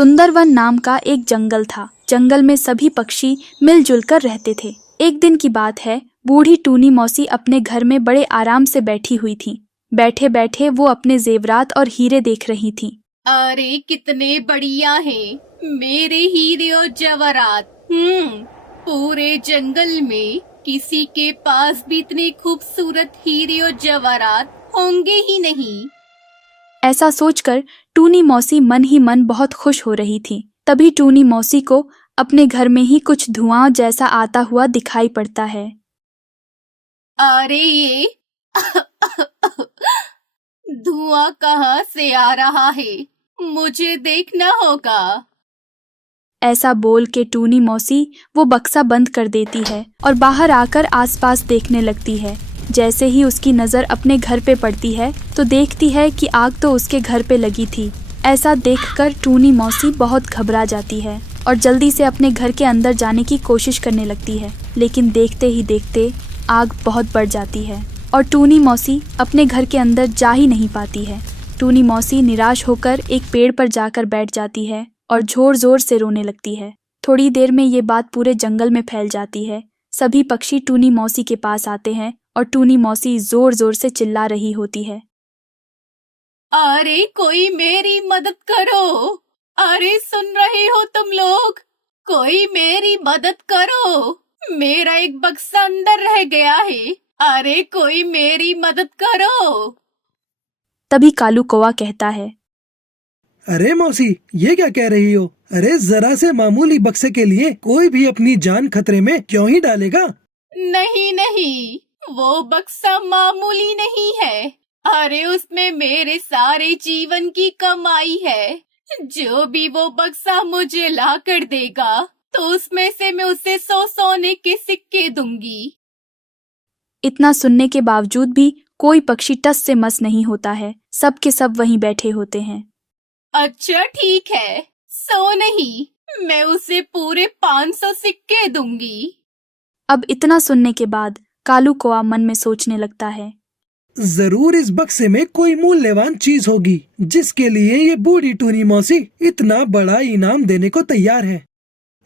सुंदरवन नाम का एक जंगल था। जंगल में सभी पक्षी मिलजुल कर रहते थे। एक दिन की बात है, बूढ़ी टूनी मौसी अपने घर में बड़े आराम से बैठी हुई थी। बैठे बैठे वो अपने जेवरात और हीरे देख रही थी। अरे कितने बढ़िया हैं मेरे हीरे और जवाहरात। पूरे जंगल में किसी के पास भी इतने खूबसूरत हीरे और जवाहरात होंगे ही नहीं। ऐसा सोचकर टूनी मौसी मन ही मन बहुत खुश हो रही थी। तभी टूनी मौसी को अपने घर में ही कुछ धुआं जैसा आता हुआ दिखाई पड़ता है। अरे ये धुआं कहाँ से आ रहा है? मुझे देखना होगा। ऐसा बोल के टूनी मौसी वो बक्सा बंद कर देती है और बाहर आकर आसपास देखने लगती है। जैसे ही उसकी नज़र अपने घर पे पड़ती है तो देखती है कि आग तो उसके घर पे लगी थी। ऐसा देखकर टूनी मौसी बहुत घबरा जाती है और जल्दी से अपने घर के अंदर जाने की कोशिश करने लगती है, लेकिन देखते ही देखते आग बहुत बढ़ जाती है और टूनी मौसी अपने घर के अंदर जा ही नहीं पाती है। टूनी मौसी निराश होकर एक पेड़ पर जाकर बैठ जाती है और जोर जोर से रोने लगती है। थोड़ी देर में ये बात पूरे जंगल में फैल जाती है। सभी पक्षी टूनी मौसी के पास आते हैं और टूनी मौसी जोर जोर से चिल्ला रही होती है। अरे कोई मेरी मदद करो! अरे सुन रहे हो तुम लोग? कोई मेरी मदद करो! मेरा एक बक्सा अंदर रह गया है। अरे कोई मेरी मदद करो! तभी कालू कौवा कहता है, अरे मौसी, ये क्या कह रही हो? अरे जरा से मामूली बक्से के लिए कोई भी अपनी जान खतरे में क्यों ही डालेगा? नहीं नहीं, वो बक्सा मामूली नहीं है। अरे उसमें मेरे सारे जीवन की कमाई है। जो भी वो बक्सा मुझे ला कर देगा तो उसमें से मैं उसे 100 सोने के सिक्के दूंगी। इतना सुनने के बावजूद भी कोई पक्षी टस से मस नहीं होता है। सब के सब वहीं बैठे होते हैं। अच्छा ठीक है, 100 नहीं, मैं उसे पूरे 500 सिक्के दूंगी। अब इतना सुनने के बाद कालू कौवा मन में सोचने लगता है, जरूर इस बक्से में कोई मूल्यवान चीज होगी जिसके लिए ये बूढ़ी टूनी मौसी इतना बड़ा इनाम देने को तैयार है।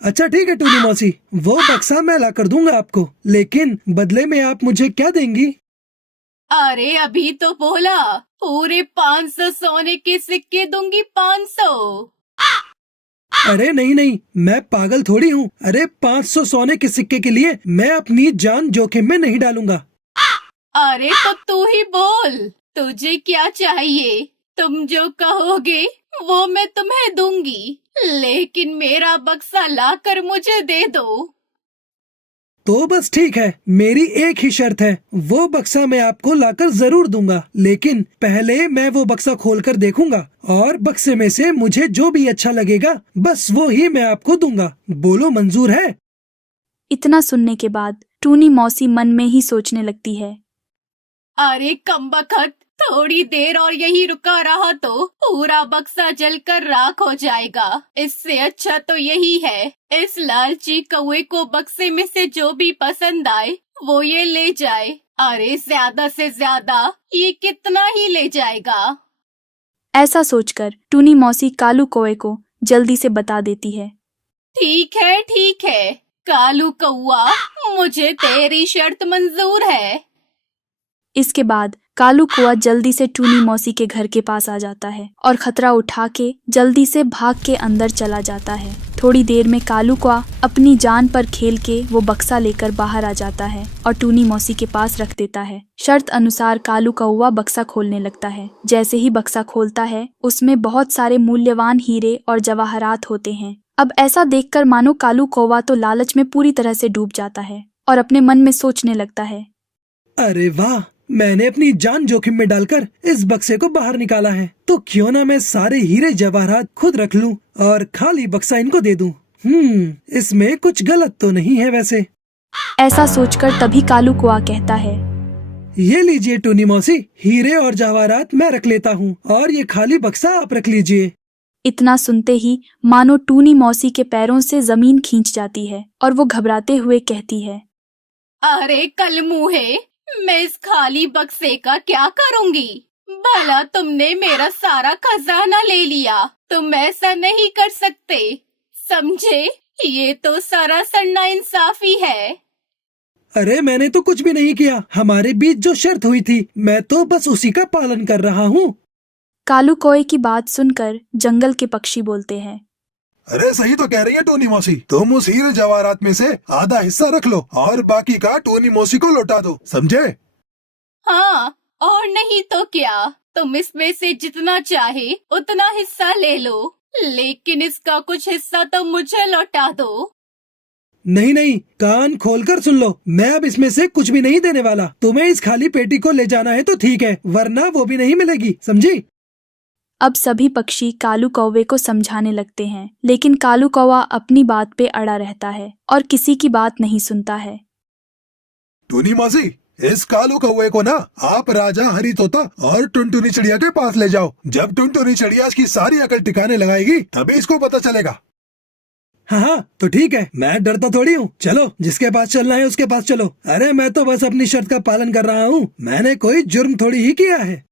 अच्छा ठीक है टूनी मौसी, वो बक्सा मैं ला कर दूंगा आपको, लेकिन बदले में आप मुझे क्या देंगी? अरे अभी तो बोला, पूरे 500 सोने के सिक्के दूंगी। 500। अरे नहीं नहीं, मैं पागल थोड़ी हूँ। अरे 500 सोने के सिक्के के लिए मैं अपनी जान जोखिम में नहीं डालूंगा। अरे तो तू ही बोल, तुझे क्या चाहिए? तुम जो कहोगे वो मैं तुम्हें दूंगी, लेकिन मेरा बक्सा लाकर मुझे दे दो। तो बस ठीक है, मेरी एक ही शर्त है, वो बक्सा मैं आपको लाकर जरूर दूंगा, लेकिन पहले मैं वो बक्सा खोलकर देखूंगा और बक्से में से मुझे जो भी अच्छा लगेगा बस वो ही मैं आपको दूंगा। बोलो मंजूर है? इतना सुनने के बाद टूनी मौसी मन में ही सोचने लगती है, अरे कमबख्त, थोड़ी देर और यही रुका रहा तो पूरा बक्सा जलकर राख हो जाएगा। इससे अच्छा तो यही है, इस लालची कौवे को बक्से में से जो भी पसंद आए वो ये ले जाए। अरे ज्यादा से ज्यादा ये कितना ही ले जाएगा? ऐसा सोचकर टूनी मौसी कालू कौवे को जल्दी से बता देती है। ठीक है कालू कौवा, मुझे तेरी शर्त मंजूर है। इसके बाद कालू कौवा जल्दी से टूनी मौसी के घर के पास आ जाता है और खतरा उठा के जल्दी से भाग के अंदर चला जाता है। थोड़ी देर में कालू कौवा अपनी जान पर खेल के वो बक्सा लेकर बाहर आ जाता है और टूनी मौसी के पास रख देता है। शर्त अनुसार कालू कौवा बक्सा खोलने लगता है। जैसे ही बक्सा खोलता है उसमें बहुत सारे मूल्यवान हीरे और जवाहरात होते हैं। अब ऐसा देखकर मानो कालू कौवा तो लालच में पूरी तरह से डूब जाता है और अपने मन में सोचने लगता है, अरे वाह, मैंने अपनी जान जोखिम में डालकर इस बक्से को बाहर निकाला है, तो क्यों ना मैं सारे हीरे जवाहरात खुद रख लूं और खाली बक्सा इनको दे दूं। इसमें कुछ गलत तो नहीं है वैसे। ऐसा सोचकर तभी कालू कौवा कहता है, ये लीजिए टूनी मौसी, हीरे और जवाहरात मैं रख लेता हूँ और ये खाली बक्सा आप रख लीजिए। इतना सुनते ही मानो टूनी मौसी के पैरों से जमीन खींच जाती है और वो घबराते हुए कहती है, अरे कलमुहे, मैं इस खाली बक्से का क्या करूंगी? भला तुमने मेरा सारा खजाना ले लिया। तुम ऐसा नहीं कर सकते, समझे? ये तो सरासर नाइंसाफी है। अरे मैंने तो कुछ भी नहीं किया। हमारे बीच जो शर्त हुई थी मैं तो बस उसी का पालन कर रहा हूँ। कालू कौवे की बात सुनकर जंगल के पक्षी बोलते हैं। अरे सही तो कह रही है टोनी मौसी। तुम उस हीरे जवाहरात में से आधा हिस्सा रख लो और बाकी का टोनी मौसी को लौटा दो, समझे? हाँ, और नहीं तो क्या। तुम इसमें से जितना चाहे उतना हिस्सा ले लो, लेकिन इसका कुछ हिस्सा तो मुझे लौटा दो। नहीं नहीं, कान खोलकर सुन लो। मैं अब इसमें से कुछ भी नहीं देने वाला। तुम्हें इस खाली पेटी को ले जाना है तो ठीक है, वरना वो भी नहीं मिलेगी, समझी? अब सभी पक्षी कालू कौवे को समझाने लगते हैं, लेकिन कालू कौवा अपनी बात पे अड़ा रहता है और किसी की बात नहीं सुनता है। टोनी मौसी, इस कालू कौवे को ना आप राजा हरी तोता और टुनटुनी चिड़िया के पास ले जाओ। जब टुनटुनी चिड़िया इसकी सारी अकल ठिकाने लगाएगी तभी इसको पता चलेगा। हाँ हाँ तो ठीक है, मैं डरता थोड़ी हूँ। चलो, जिसके पास चलना है उसके पास चलो। अरे मैं तो बस अपनी शर्त का पालन कर रहा हूँ। मैंने कोई जुर्म थोड़ी ही किया है।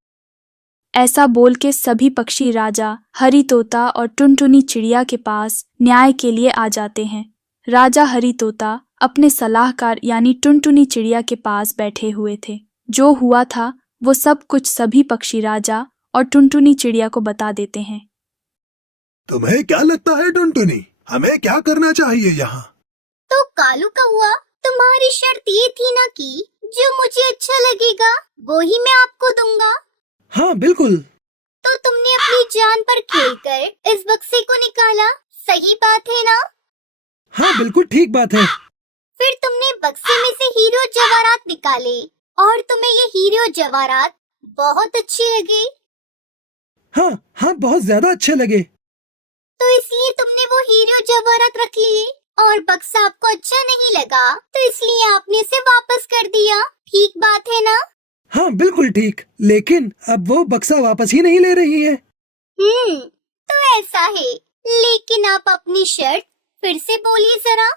ऐसा बोल के सभी पक्षी राजा हरी तोता और टुनटुनी चिड़िया के पास न्याय के लिए आ जाते हैं। राजा हरी तोता अपने सलाहकार यानी टुनटुनी चिड़िया के पास बैठे हुए थे। जो हुआ था वो सब कुछ सभी पक्षी राजा और टुनटुनी चिड़िया को बता देते हैं। तुम्हें क्या लगता है टुनटुनी, हमें क्या करना चाहिए यहाँ? तो कालू कौवा, तुम्हारी शर्त ये थी ना कि जो मुझे अच्छा लगेगा वो ही मैं आपको दूंगा। हाँ बिल्कुल। तो तुमने अपनी जान पर खेलकर इस बक्से को निकाला, सही बात है ना? हाँ बिल्कुल ठीक बात है। फिर तुमने बक्से में से हीरे जवाहरात निकाले और तुम्हें ये हीरे जवाहरात बहुत अच्छे लगे। हाँ हाँ, बहुत ज्यादा अच्छे लगे। तो इसलिए तुमने वो हीरे जवाहरात रख लिए और बक्सा आपको अच्छा नहीं लगा तो इसलिए आपने इसे वापस कर दिया। ठीक बात है ना? हाँ बिल्कुल ठीक, लेकिन अब वो बक्सा वापस ही नहीं ले रही है। तो ऐसा है, लेकिन आप अपनी शर्त फिर से बोलिए जरा।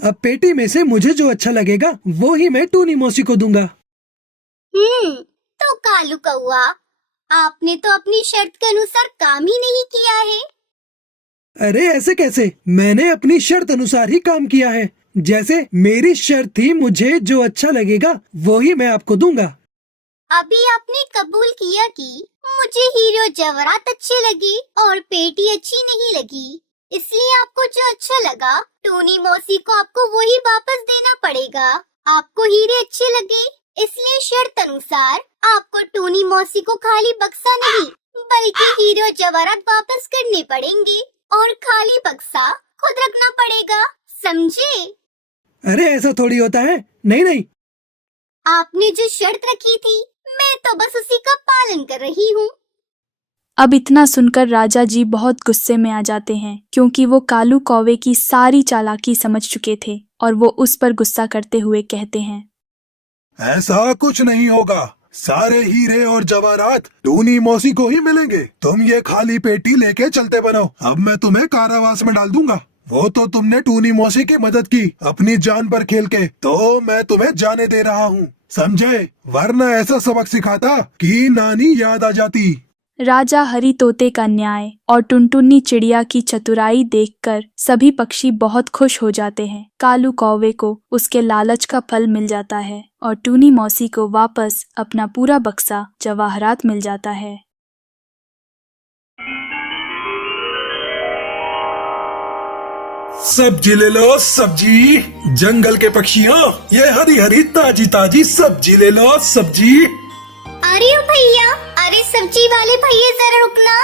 अब पेटी में से मुझे जो अच्छा लगेगा वो ही मैं टूनी मौसी को दूंगा। तो कालू कौवा, आपने तो अपनी शर्त के अनुसार काम ही नहीं किया है। अरे ऐसे कैसे, मैंने अपनी शर्त अनुसार ही काम किया है। जैसे मेरी शर्त थी मुझे जो अच्छा लगेगा वो ही मैं आपको दूंगा। अभी आपने कबूल किया कि मुझे हीरे जवाहरात अच्छे लगे और पेटी अच्छी नहीं लगी, इसलिए आपको जो अच्छा लगा टोनी मौसी को आपको वही वापस देना पड़ेगा। आपको हीरे अच्छे लगे इसलिए शर्त अनुसार आपको टोनी मौसी को खाली बक्सा नहीं बल्कि हीरे जवाहरात वापस करने पड़ेंगे और खाली बक्सा खुद रखना पड़ेगा, समझे? अरे ऐसा थोड़ी होता है। नहीं नहीं, आपने जो शर्त रखी थी मैं तो बस उसी का पालन कर रही हूँ। अब इतना सुनकर राजा जी बहुत गुस्से में आ जाते हैं, क्योंकि वो कालू कौवे की सारी चालाकी समझ चुके थे और वो उस पर गुस्सा करते हुए कहते हैं, ऐसा कुछ नहीं होगा। सारे हीरे और जवाहरात टूनी मौसी को ही मिलेंगे। तुम ये खाली पेटी लेके चलते बनो। अब मैं तुम्हें कारावास में डाल दूंगा। वो तो तुमने टूनी मौसी की मदद की अपनी जान पर खेल के, तो मैं तुम्हें जाने दे रहा हूँ, समझे? वरना ऐसा सबक सिखाता कि नानी याद आ जाती। राजा हरी तोते का न्याय और टुनटुनी चिड़िया की चतुराई देखकर सभी पक्षी बहुत खुश हो जाते हैं। कालू कौवे को उसके लालच का फल मिल जाता है और टूनी मौसी को वापस अपना पूरा बक्सा जवाहरात मिल जाता है। सब्जी ले लो सब्जी, जंगल के पक्षियों, ये हरी हरी ताजी ताजी सब्जी ले लो सब्जी। अरे ओ भैया, अरे सब्जी वाले भैया जरा रुकना।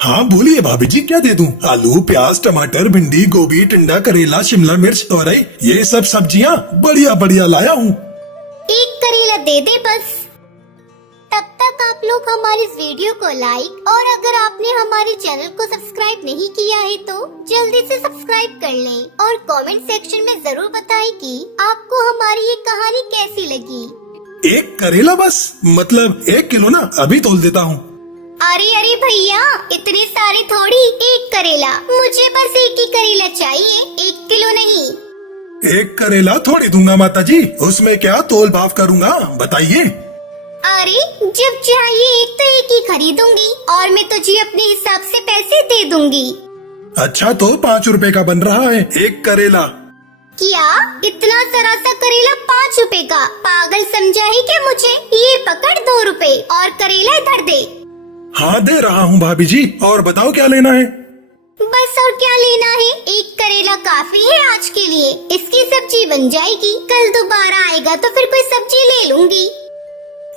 हाँ बोलिए भाभी जी, क्या दे दूं? आलू, प्याज, टमाटर, भिंडी, गोभी, टिंडा, करेला, शिमला मिर्च, तोरई, ये सब सब्जियाँ बढ़िया बढ़िया लाया हूँ। एक करेला दे दे बस। तब तक आप लोग हमारे इस वीडियो को लाइक और अगर आपने हमारे चैनल को सब्सक्राइब नहीं किया है तो जल्दी से सब्सक्राइब कर लें और कमेंट सेक्शन में जरूर बताएं कि आपको हमारी ये कहानी कैसी लगी। एक करेला बस, मतलब 1 किलो ना, अभी तोल देता हूँ। अरे अरे भैया, इतने सारे थोड़ी, एक करेला, मुझे बस एक ही करेला चाहिए, 1 किलो नहीं। 1 करेला थोड़ी दूंगा माता जी, उसमें क्या तोल भाव करूँगा, बताइए। अरे जब चाहिए एक तो एक ही खरीदूंगी और मैं तुझे अपने हिसाब से पैसे दे दूंगी। अच्छा तो 5 रुपए का बन रहा है एक करेला। क्या इतना सारा सा करेला 5 रुपए का? पागल समझा है क्या मुझे? ये पकड़ 2 रुपए और करेला इधर दे। हाँ दे रहा हूँ भाभी जी, और बताओ क्या लेना है? बस और क्या लेना है, एक करेला काफी है आज के लिए। इसकी सब्जी बन जाएगी, कल दोबारा आएगा तो फिर कोई सब्जी ले लूंगी।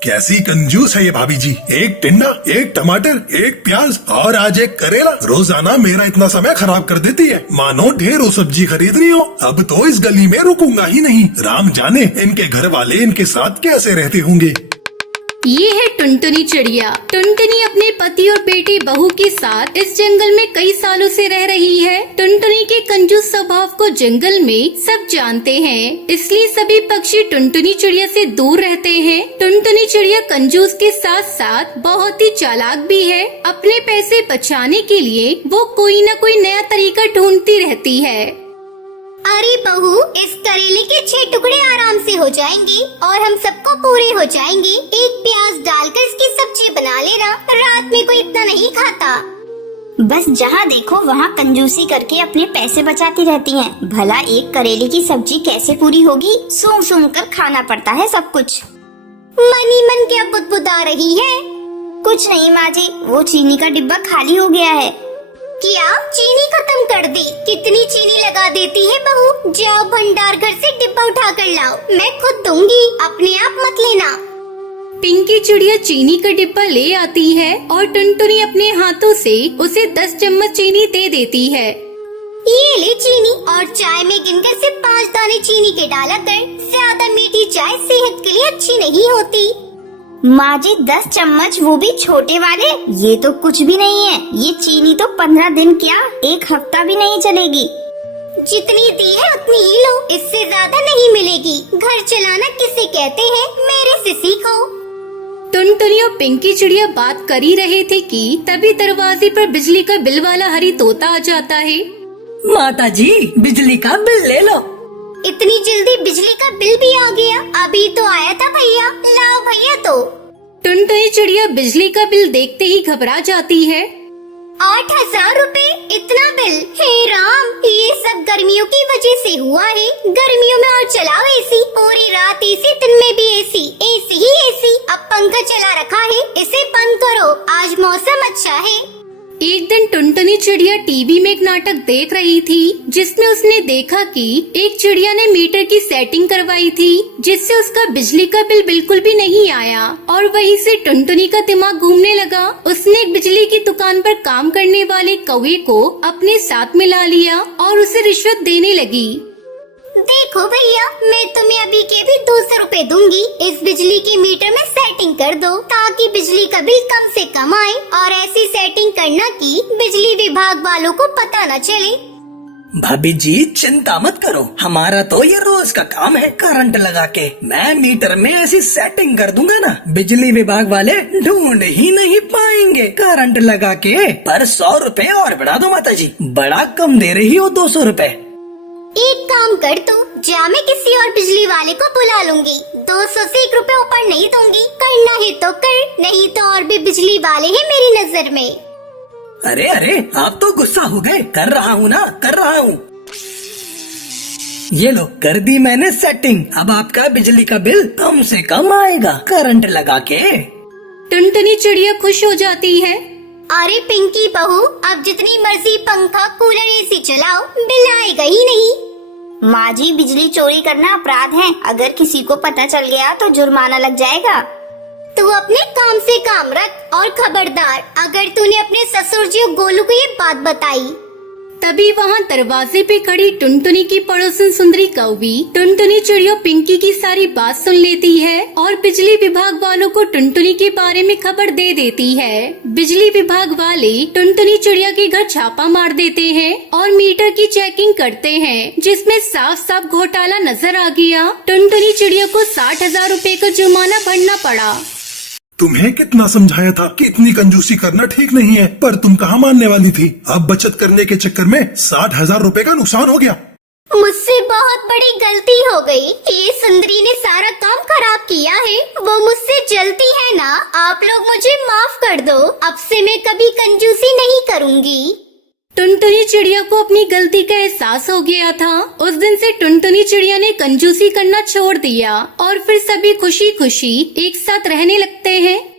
कैसी कंजूस है ये भाभी जी, एक टिंडा, एक टमाटर, एक प्याज और आज एक करेला। रोजाना मेरा इतना समय खराब कर देती है, मानो ढेरों सब्जी खरीद रही हो। अब तो इस गली में रुकूंगा ही नहीं। राम जाने इनके घर वाले इनके साथ कैसे रहते होंगे। ये है टुनटुनी चिड़िया। टुनटुनी अपने पति और बेटी बहू के साथ इस जंगल में कई सालों से रह रही है। टुनटुनी के कंजूस स्वभाव को जंगल में सब जानते हैं, इसलिए सभी पक्षी टुनटुनी चिड़िया से दूर रहते हैं। टुनटुनी चिड़िया कंजूस के साथ साथ बहुत ही चालाक भी है। अपने पैसे बचाने के लिए वो कोई न कोई नया तरीका ढूंढती रहती है। अरे बहू, इस करेले के 6 टुकड़े आराम से हो जाएंगे और हम सबको पूरे हो जाएंगे। एक प्याज डालकर इसकी सब्जी बना लेना, रात में कोई इतना नहीं खाता। बस जहाँ देखो वहाँ कंजूसी करके अपने पैसे बचाती रहती हैं। भला एक करेले की सब्जी कैसे पूरी होगी? सूंघ सूंघ कर खाना पड़ता है सब कुछ। मन ही मन क्या बुदबुदा रही है? कुछ नहीं माँ जी, वो चीनी का डिब्बा खाली हो गया है। क्या चीनी खत्म कर दी? कितनी चीनी लगा देती है बहू। जाओ भंडार घर से डिब्बा उठा कर लाओ, मैं खुद दूंगी, अपने आप मत लेना। पिंकी चिड़िया चीनी का डिब्बा ले आती है और टुनटुनी अपने हाथों से उसे 10 चम्मच चीनी दे देती है। ये ले चीनी, और चाय में गिनकर सिर्फ 5 दाने चीनी के डाला कर। ज्यादा मीठी चाय सेहत के लिए अच्छी नहीं होती। माँ जी 10 चम्मच, वो भी छोटे वाले? ये तो कुछ भी नहीं है। ये चीनी तो 15 दिन क्या 1 हफ्ता भी नहीं चलेगी। जितनी दी है उतनी ही लो, इससे ज्यादा नहीं मिलेगी। घर चलाना किसे कहते हैं, मेरे से सीखो। टुनटुनी और पिंकी चिड़िया बात कर ही रहे थे कि तभी दरवाजे पर बिजली का बिल वाला हरी तोता आ जाता है। माता जी बिजली का बिल ले लो। इतनी जल्दी बिजली का बिल भी आ गया? अभी तो आया था भैया, लाओ भैया। तो टुनटुनी चिड़िया बिजली का बिल देखते ही घबरा जाती है। 8,000 रुपए, इतना बिल? हे राम, ये सब गर्मियों की वजह से हुआ है। गर्मियों में और चलाओ एसी, पूरी रात एसी, दिन में भी एसी, एसी ही एसी। अब पंखा चला रखा है, इसे बंद करो, आज मौसम अच्छा है। एक दिन टुनटुनी चिड़िया टीवी में एक नाटक देख रही थी, जिसमें उसने देखा कि एक चिड़िया ने मीटर की सेटिंग करवाई थी, जिससे उसका बिजली का बिल बिल्कुल भी नहीं आया। और वहीं से टुनटुनी का दिमाग घूमने लगा। उसने एक बिजली की दुकान पर काम करने वाले कौवे को अपने साथ मिला लिया और उसे रिश्वत देने लगी। देखो भैया, मैं तुम्हें अभी के भी 200 रुपए दूंगी। इस बिजली की मीटर में सेटिंग कर दो ताकि बिजली का बिल कम से कम आए, और ऐसी सेटिंग करना कि बिजली विभाग वालों को पता न चले। भाभी जी चिंता मत करो, हमारा तो ये रोज का काम है। करंट लगा के मैं मीटर में ऐसी सेटिंग कर दूंगा ना, बिजली विभाग वाले ढूंढ ही नहीं पाएंगे। करंट लगा के पर 100 रुपए और बढ़ा दो माता जी, बड़ा कम दे रही हो 200 रुपए। एक काम कर तू, जा मैं किसी और बिजली वाले को बुला लूंगी। 200 से 1 रुपए ऊपर नहीं दूंगी। करना है तो कर, नहीं तो और भी बिजली वाले हैं मेरी नजर में। अरे अरे आप तो गुस्सा हो गए। कर रहा हूँ ना, कर रहा हूँ। ये लो कर दी मैंने सेटिंग, अब आपका बिजली का बिल कम से कम आएगा करंट लगा के। टुनटुनी चिड़िया खुश हो जाती है। अरे पिंकी बहू, अब जितनी मर्जी पंखा कूलर एसी चलाओ, बिल आएगा ही नहीं। माँ जी बिजली चोरी करना अपराध है, अगर किसी को पता चल गया तो जुर्माना लग जाएगा। तू अपने काम से काम रख, और खबरदार अगर तूने अपने ससुर जी और गोलू को ये बात बताई। तभी वहाँ दरवाजे पे खड़ी टुनटुनी की पड़ोसन सुंदरी कौवी टुनटुनी चिड़िया पिंकी की सारी बात सुन लेती है और बिजली विभाग वालों को टुनटुनी के बारे में खबर दे देती है। बिजली विभाग वाले टुनटुनी चिड़िया के घर छापा मार देते हैं और मीटर की चेकिंग करते हैं, जिसमें साफ साफ घोटाला नजर आ गया। टुनटुनी चिड़िया को 60,000 रुपए का जुर्माना भरना पड़ा। तुम्हें कितना समझाया था कि इतनी कंजूसी करना ठीक नहीं है, पर तुम कहाँ मानने वाली थी। अब बचत करने के चक्कर में 60,000 रुपए का नुकसान हो गया। मुझसे बहुत बड़ी गलती हो गई। ये सुंदरी ने सारा काम खराब किया है। वो मुझसे जलती है ना। आप लोग मुझे माफ कर दो। अब से मैं कभी कंजूसी नहीं करूँगी। टुनटुनी चिड़िया को अपनी गलती का एहसास हो गया था। उस दिन से टुनटुनी चिड़िया ने कंजूसी करना छोड़ दिया और फिर सभी खुशी खुशी एक साथ रहने लगते हैं।